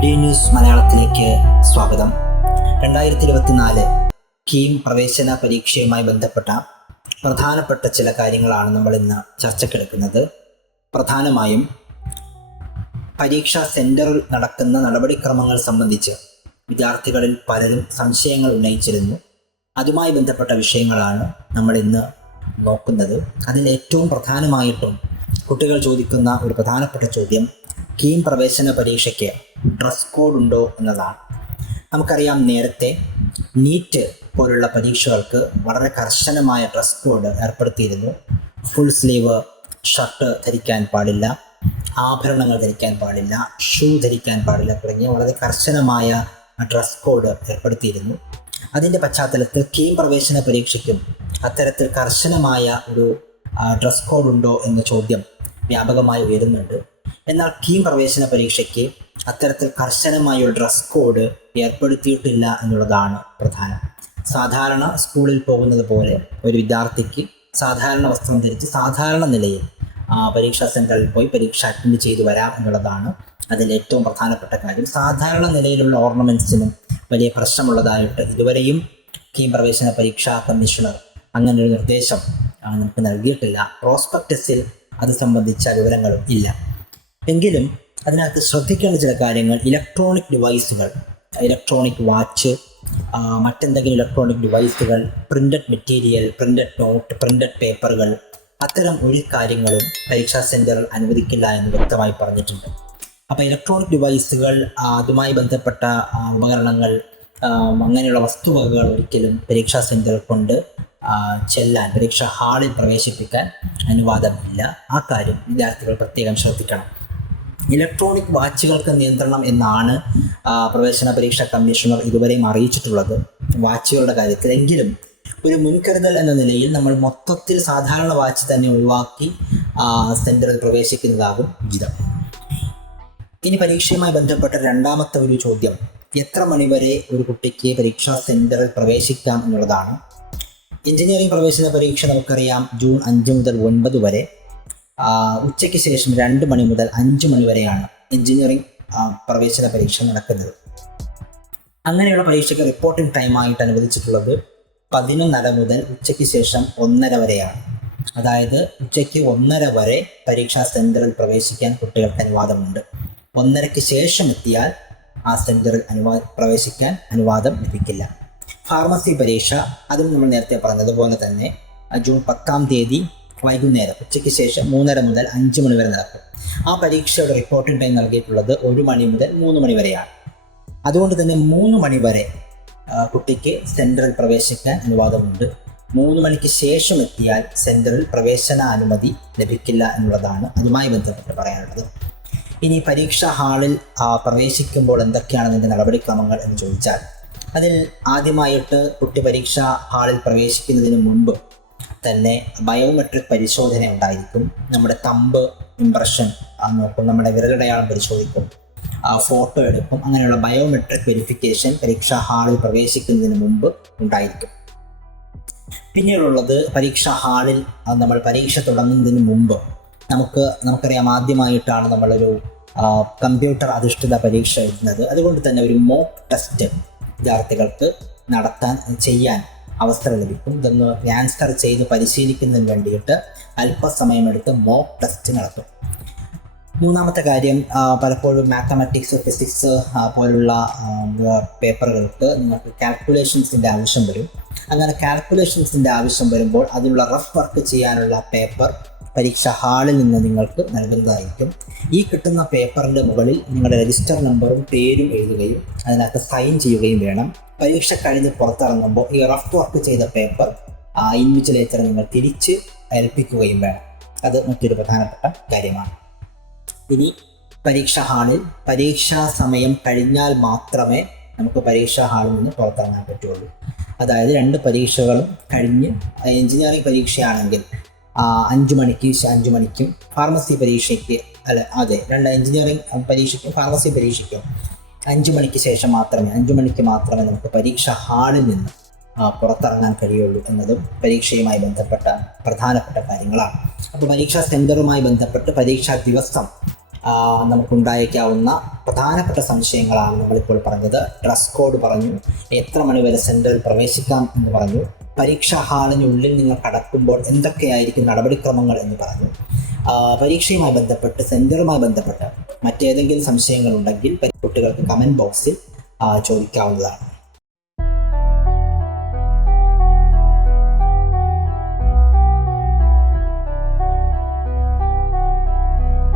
D news മലയാളത്തിലേക്ക് സ്വാഗതം. 2024 കീം പ്രവേശന പരീക്ഷയുമായി ബന്ധപ്പെട്ട പ്രധാനപ്പെട്ട ചില കാര്യങ്ങളാണ് നമ്മൾ ഇന്ന് ചർച്ചയ്ക്കെടുക്കുന്നത്. പ്രധാനമായും പരീക്ഷാ സെന്ററിൽ നടക്കുന്ന നടപടിക്രമങ്ങൾ സംബന്ധിച്ച് വിദ്യാർത്ഥികളിൽ പലരും സംശയങ്ങൾ ഉന്നയിച്ചിരുന്നു. അതുമായി ബന്ധപ്പെട്ട വിഷയങ്ങളാണ് നമ്മൾ ഇന്ന് നോക്കുന്നത്. അതിൽ ഏറ്റവും പ്രധാനമായിട്ടും കുട്ടികൾ ചോദിക്കുന്ന ഒരു പ്രധാനപ്പെട്ട ചോദ്യം കീം പ്രവേശന പരീക്ഷയ്ക്ക് ഡ്രസ് കോഡ് ഉണ്ടോ എന്നതാണ്. നമുക്കറിയാം, നേരത്തെ നീറ്റ് പോലുള്ള പരീക്ഷകൾക്ക് വളരെ കർശനമായ ഡ്രസ് കോഡ് ഏർപ്പെടുത്തിയിരുന്നു. ഫുൾ സ്ലീവ് ഷർട്ട് ധരിക്കാൻ പാടില്ല, ആഭരണങ്ങൾ ധരിക്കാൻ പാടില്ല, ഷൂ ധരിക്കാൻ പാടില്ല തുടങ്ങിയ വളരെ കർശനമായ ഡ്രസ് കോഡ് ഏർപ്പെടുത്തിയിരുന്നു. അതിൻ്റെ പശ്ചാത്തലത്തിൽ കീം പ്രവേശന പരീക്ഷയ്ക്കും അത്തരത്തിൽ കർശനമായ ഒരു ഡ്രസ് കോഡ് ഉണ്ടോ എന്ന ചോദ്യം വ്യാപകമായി ഉയരുന്നുണ്ട്. എന്നാൽ കീം പ്രവേശന പരീക്ഷയ്ക്ക് അത്തരത്തിൽ കർശനമായ ഒരു ഡ്രസ് കോഡ് ഏർപ്പെടുത്തിയിട്ടില്ല എന്നുള്ളതാണ് പ്രധാനം. സാധാരണ സ്കൂളിൽ പോകുന്നത് പോലെ ഒരു വിദ്യാർത്ഥിക്ക് സാധാരണ വസ്ത്രം ധരിച്ച് സാധാരണ നിലയിൽ പരീക്ഷാ സെൻറ്ററിൽ പോയി പരീക്ഷ അറ്റൻഡ് ചെയ്തു വരാം എന്നുള്ളതാണ് അതിൽ ഏറ്റവും പ്രധാനപ്പെട്ട കാര്യം. സാധാരണ നിലയിലുള്ള ഓർണമെൻറ്റ്സിനും വലിയ പ്രശ്നമുള്ളതായിട്ട് ഇതുവരെയും കീം പ്രവേശന പരീക്ഷാ കമ്മീഷണർ അങ്ങനെ ഒരു നിർദ്ദേശം നമുക്ക് നൽകിയിട്ടില്ല. പ്രോസ്പെക്ടസിൽ അത് സംബന്ധിച്ച വിവരങ്ങളും ഇല്ല. എങ്കിലും അതിനകത്ത് ശ്രദ്ധിക്കേണ്ട ചില കാര്യങ്ങൾ, ഇലക്ട്രോണിക് ഡിവൈസുകൾ, ഇലക്ട്രോണിക് വാച്ച്, മറ്റെന്തെങ്കിലും ഇലക്ട്രോണിക് ഡിവൈസുകൾ, printed material, printed note, printed പേപ്പറുകൾ, അത്തരം ഒരു കാര്യങ്ങളും പരീക്ഷാ സെൻറ്ററിൽ അനുവദിക്കില്ല എന്ന് വ്യക്തമായി പറഞ്ഞിട്ടുണ്ട്. അപ്പോൾ ഇലക്ട്രോണിക് ഡിവൈസുകൾ, അതുമായി ബന്ധപ്പെട്ട ഉപകരണങ്ങൾ, അങ്ങനെയുള്ള വസ്തുവകകൾ ഒരിക്കലും പരീക്ഷാ സെൻറ്ററിൽ കൊണ്ട് ചെല്ലാൻ, പരീക്ഷാ ഹാളിൽ പ്രവേശിപ്പിക്കാൻ അനുവാദമില്ല. ആ കാര്യം വിദ്യാർത്ഥികൾ പ്രത്യേകം ശ്രദ്ധിക്കണം. ഇലക്ട്രോണിക് വാച്ചുകൾക്ക് നിയന്ത്രണം എന്നാണ് പ്രവേശന പരീക്ഷാ കമ്മീഷണർ ഇതുവരെയും അറിയിച്ചിട്ടുള്ളത് വാച്ചുകളുടെ കാര്യത്തിൽ. എങ്കിലും ഒരു മുൻകരുതൽ എന്ന നിലയിൽ നമ്മൾ മൊത്തത്തിൽ സാധാരണ വാച്ച് തന്നെ ഒഴിവാക്കി സെൻറ്ററിൽ പ്രവേശിക്കുന്നതാകും ഉചിതം. ഇനി പരീക്ഷയുമായി ബന്ധപ്പെട്ട രണ്ടാമത്തെ ഒരു ചോദ്യം, എത്ര മണിവരെ ഒരു കുട്ടിക്ക് പരീക്ഷാ സെൻറ്ററിൽ പ്രവേശിക്കാം എന്നുള്ളതാണ്. എഞ്ചിനീയറിംഗ് പ്രവേശന പരീക്ഷ നമുക്കറിയാം ജൂൺ 5 മുതൽ 9 വരെ, ഉച്ചയ്ക്ക് ശേഷം 2 മണി മുതൽ 5 മണി വരെയാണ് എഞ്ചിനീയറിംഗ് പ്രവേശന പരീക്ഷ നടക്കുന്നത്. അങ്ങനെയുള്ള പരീക്ഷയ്ക്ക് റിപ്പോർട്ടിംഗ് ടൈമായിട്ട് അനുവദിച്ചിട്ടുള്ളത് 11:30 മുതൽ ഉച്ചയ്ക്ക് ശേഷം 1:30 വരെയാണ്. അതായത് ഉച്ചയ്ക്ക് 1:30 വരെ പരീക്ഷാ സെൻറ്ററിൽ പ്രവേശിക്കാൻ കുട്ടികൾക്ക് അനുവാദമുണ്ട്. 1:30 ശേഷം എത്തിയാൽ ആ സെൻറ്ററിൽ പ്രവേശിക്കാൻ അനുവാദം ലഭിക്കില്ല. ഫാർമസി പരീക്ഷ, അതും നമ്മൾ നേരത്തെ പറഞ്ഞതുപോലെ തന്നെ ജൂൺ 10 വൈകുന്നേരം ഉച്ചയ്ക്ക് ശേഷം 3:30 മുതൽ 5 മണി വരെ നടക്കും. ആ പരീക്ഷയുടെ റിപ്പോർട്ടിംഗ് ടൈം നൽകിയിട്ടുള്ളത് 1 മണി മുതൽ 3 മണി വരെയാണ്. അതുകൊണ്ട് തന്നെ 3 മണി വരെ കുട്ടിക്ക് സെൻറ്ററിൽ പ്രവേശിക്കാൻ അനുവാദമുണ്ട്. 3 മണിക്ക് ശേഷം എത്തിയാൽ സെൻറ്ററിൽ പ്രവേശനാനുമതി ലഭിക്കില്ല എന്നുള്ളതാണ് അതുമായി ബന്ധപ്പെട്ട് പറയാനുള്ളത്. ഇനി പരീക്ഷാ ഹാളിൽ പ്രവേശിക്കുമ്പോൾ എന്തൊക്കെയാണ് അതിൻ്റെ നടപടിക്രമങ്ങൾ എന്ന് ചോദിച്ചാൽ, അതിൽ ആദ്യമായിട്ട് കുട്ടി പരീക്ഷാ ഹാളിൽ പ്രവേശിക്കുന്നതിന് മുൻപ് തന്നെ ബയോമെട്രിക് പരിശോധന ഉണ്ടായിരിക്കും. നമ്മുടെ തമ്പ് ഇംപ്രഷൻ നോക്കും, നമ്മുടെ വിരലടയാളം പരിശോധിക്കും, ഫോട്ടോ എടുക്കും. അങ്ങനെയുള്ള ബയോമെട്രിക് വെരിഫിക്കേഷൻ പരീക്ഷാ ഹാളിൽ പ്രവേശിക്കുന്നതിന് മുമ്പ് ഉണ്ടായിരിക്കും. പിന്നീടുള്ളത്, പരീക്ഷാ ഹാളിൽ നമ്മൾ പരീക്ഷ തുടങ്ങുന്നതിന് മുമ്പ് നമുക്കറിയാം ആദ്യമായിട്ടാണ് നമ്മളൊരു കമ്പ്യൂട്ടർ അധിഷ്ഠിത പരീക്ഷ എഴുതുന്നത്. അതുകൊണ്ട് തന്നെ ഒരു മോക്ക് ടെസ്റ്റ് വിദ്യാർത്ഥികൾക്ക് ചെയ്യാൻ അവസരം ലഭിക്കും. ഇതൊന്ന് ആൻസർ ചെയ്ത് പരിശീലിക്കുന്നതിന് വേണ്ടിയിട്ട് അല്പസമയമെടുത്ത് മോക്ക് ടെസ്റ്റ് നടത്തും. മൂന്നാമത്തെ കാര്യം, പലപ്പോഴും മാത്തമാറ്റിക്സ്, ഫിസിക്സ് പോലുള്ള പേപ്പറുകൾക്ക് നിങ്ങൾക്ക് കാൽക്കുലേഷൻസിൻ്റെ ആവശ്യം വരും. അങ്ങനെ കാൽക്കുലേഷൻസിൻ്റെ ആവശ്യം വരുമ്പോൾ അതിനുള്ള റഫ് വർക്ക് ചെയ്യാനുള്ള പേപ്പർ പരീക്ഷാ ഹാളിൽ നിന്ന് നിങ്ങൾക്ക് നൽകുന്നതായിരിക്കും. ഈ കിട്ടുന്ന പേപ്പറിൻ്റെ മുകളിൽ നിങ്ങളുടെ രജിസ്റ്റർ നമ്പറും പേരും എഴുതുകയും അതിനകത്ത് സൈൻ ചെയ്യുകയും വേണം. പരീക്ഷ കഴിഞ്ഞ് പുറത്തിറങ്ങുമ്പോൾ ഈ റഫ് വർക്ക് ചെയ്ത പേപ്പർ ഇൻവിജിലേറ്റർ നിങ്ങൾ തിരിച്ച് ഏൽപ്പിക്കുകയും വേണം. അത് മറ്റൊരു പ്രധാനപ്പെട്ട കാര്യമാണ്. ഇനി പരീക്ഷാ ഹാളിൽ പരീക്ഷാ സമയം കഴിഞ്ഞാൽ മാത്രമേ നമുക്ക് പരീക്ഷാ ഹാളിൽ നിന്ന് പുറത്തിറങ്ങാൻ പറ്റുള്ളൂ. അതായത് 2 പരീക്ഷകളും കഴിഞ്ഞ്, എഞ്ചിനീയറിംഗ് പരീക്ഷയാണെങ്കിൽ 5 മണിക്കും ഫാർമസി പരീക്ഷയ്ക്ക് 2 എഞ്ചിനീയറിംഗ് പരീക്ഷയ്ക്കും ഫാർമസി പരീക്ഷയ്ക്കും 5 മണിക്ക് ശേഷം മാത്രമേ 5 മണിക്ക് മാത്രമേ നമുക്ക് പരീക്ഷാ ഹാളിൽ നിന്ന് പുറത്തിറങ്ങാൻ കഴിയുള്ളൂ എന്നതും പരീക്ഷയുമായി ബന്ധപ്പെട്ട പ്രധാനപ്പെട്ട കാര്യങ്ങളാണ്. അപ്പോൾ പരീക്ഷാ സെൻറ്ററുമായി ബന്ധപ്പെട്ട് പരീക്ഷാ ദിവസം നമുക്കുണ്ടായേക്കാവുന്ന പ്രധാനപ്പെട്ട സംശയങ്ങളാണ് നമ്മളിപ്പോൾ പറഞ്ഞത്. ഡ്രസ് കോഡ് പറഞ്ഞു, എത്ര മണിവരെ സെൻറ്ററിൽ പ്രവേശിക്കാം എന്ന് പറഞ്ഞു, പരീക്ഷാ ഹാളിനുള്ളിൽ നിങ്ങൾ കടക്കുമ്പോൾ എന്തൊക്കെയായിരിക്കും നടപടിക്രമങ്ങൾ എന്ന് പറഞ്ഞു. പരീക്ഷയുമായി ബന്ധപ്പെട്ട്, സെൻറ്ററുമായി ബന്ധപ്പെട്ട് മറ്റേതെങ്കിലും സംശയങ്ങളുണ്ടെങ്കിൽ കുട്ടികൾക്ക് കമൻറ്റ് ബോക്സിൽ ചോദിക്കാവുന്നതാണ്.